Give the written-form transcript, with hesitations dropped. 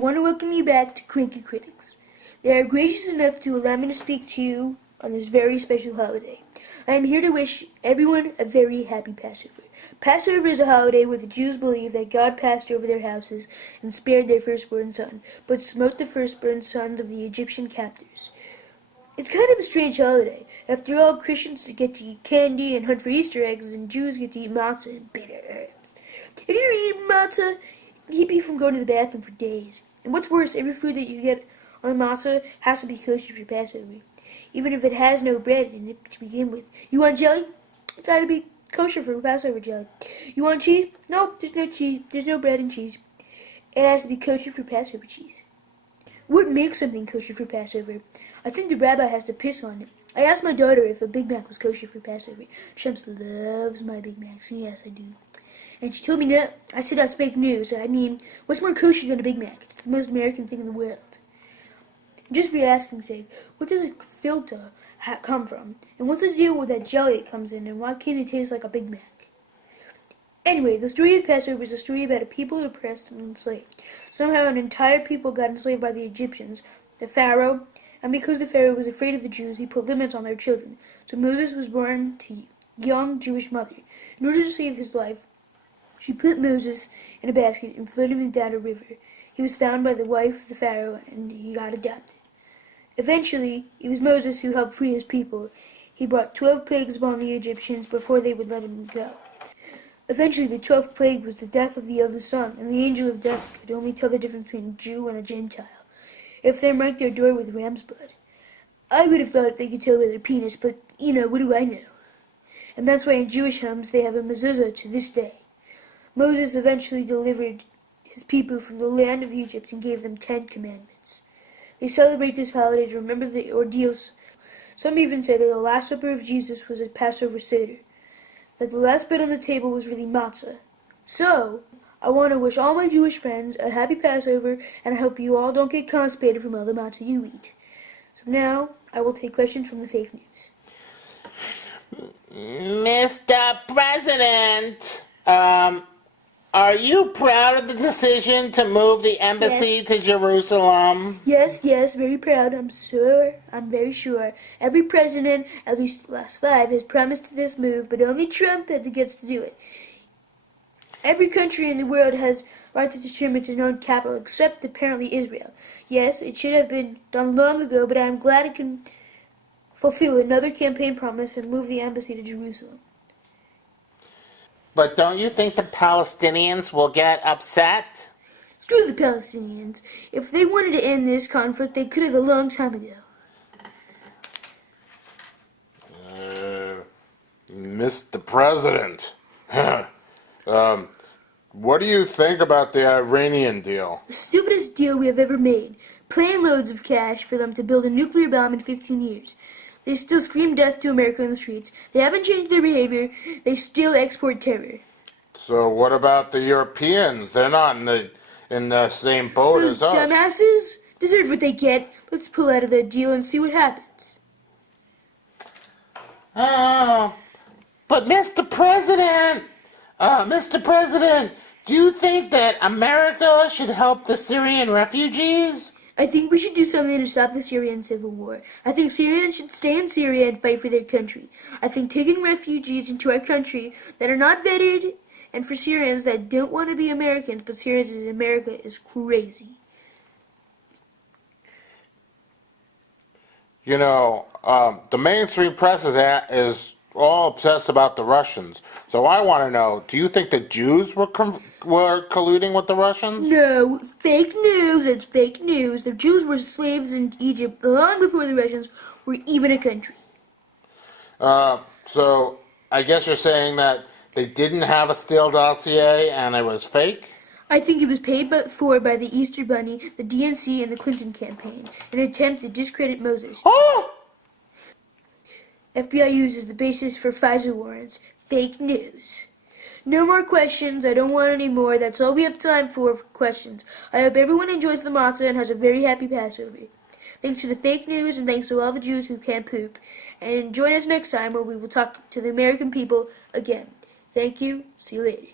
want to welcome you back to Cranky Critics. They are gracious enough to allow me to speak to you on this very special holiday. I am here to wish everyone a very happy Passover. Passover is a holiday where the Jews believe that God passed over their houses and spared their firstborn son, but smote the firstborn sons of the Egyptian captors. It's kind of a strange holiday. After all, Christians get to eat candy and hunt for Easter eggs, and Jews get to eat matzah and bitter herbs. If you're eating matzah, it keep you from going to the bathroom for days. And what's worse, every food that you get on matzah has to be kosher for Passover, even if it has no bread in it to begin with. You want jelly? It's got to be kosher for Passover jelly. You want cheese? No, there's no cheese. There's no bread and cheese. It has to be kosher for Passover cheese. What makes something kosher for Passover? I think the rabbi has to piss on it. I asked my daughter if a Big Mac was kosher for Passover. Shemps loves my Big Macs. Yes, I do. And she told me no. I said that's fake news. I mean, what's more kosher than a Big Mac? It's the most American thing in the world. Just for asking sake, what does a filter come from? And what's the deal with that jelly it comes in? And why can't it taste like a Big Mac? Anyway, the story of Passover is a story about a people oppressed and enslaved. Somehow an entire people got enslaved by the Egyptians, the Pharaoh, and because the Pharaoh was afraid of the Jews, he put limits on their children. So Moses was born to a young Jewish mother. In order to save his life, she put Moses in a basket and floated him down a river. He was found by the wife of the Pharaoh, and he got adopted. Eventually, it was Moses who helped free his people. He brought 12 plagues upon the Egyptians before they would let him go. Eventually, the 12th plague was the death of the eldest son, and the angel of death could only tell the difference between a Jew and a Gentile if they marked their door with ram's blood. I would have thought they could tell by their penis, but, what do I know? And that's why in Jewish homes they have a mezuzah to this day. Moses eventually delivered his people from the land of Egypt and gave them 10 commandments. They celebrate this holiday to remember the ordeals. Some even say that the Last Supper of Jesus was a Passover Seder, that the last bit on the table was really matzah. So, I want to wish all my Jewish friends a happy Passover, and I hope you all don't get constipated from all the matzah you eat. So now, I will take questions from the fake news. Mr. President, are you proud of the decision to move the embassy to Jerusalem? Yes, very proud. I'm very sure. Every president, at least the last 5, has promised this move, but only Trump had the guts to do it. Every country in the world has right to determine its own capital, except apparently Israel. Yes, it should have been done long ago, but I am glad it can fulfill another campaign promise and move the embassy to Jerusalem. But don't you think the Palestinians will get upset? Screw the Palestinians. If they wanted to end this conflict, they could have a long time ago. Mr. President, what do you think about the Iranian deal? The stupidest deal we have ever made. Paying loads of cash for them to build a nuclear bomb in 15 years. They still scream death to America in the streets. They haven't changed their behavior. They still export terror. So what about the Europeans? They're not in the same boat Those as us. dumbasses deserve what they get. Let's pull out of that deal and see what happens. But Mr. President, do you think that America should help the Syrian refugees? I think we should do something to stop the Syrian civil war. I think Syrians should stay in Syria and fight for their country. I think taking refugees into our country that are not vetted, and for Syrians that don't want to be Americans, but Syrians in America, is crazy. The mainstream press is all obsessed about the Russians. So I want to know, do you think the Jews were colluding with the Russians? No, fake news. It's fake news. The Jews were slaves in Egypt long before the Russians were even a country. So I guess you're saying that they didn't have a Steele dossier and it was fake? I think it was paid for by the Easter Bunny, the DNC, and the Clinton campaign, in an attempt to discredit Moses. Oh! FBI uses the basis for FISA warrants. Fake news. No more questions. I don't want any more. That's all we have time for questions. I hope everyone enjoys the matzah and has a very happy Passover. Thanks to the fake news and thanks to all the Jews who can't poop. And join us next time where we will talk to the American people again. Thank you. See you later.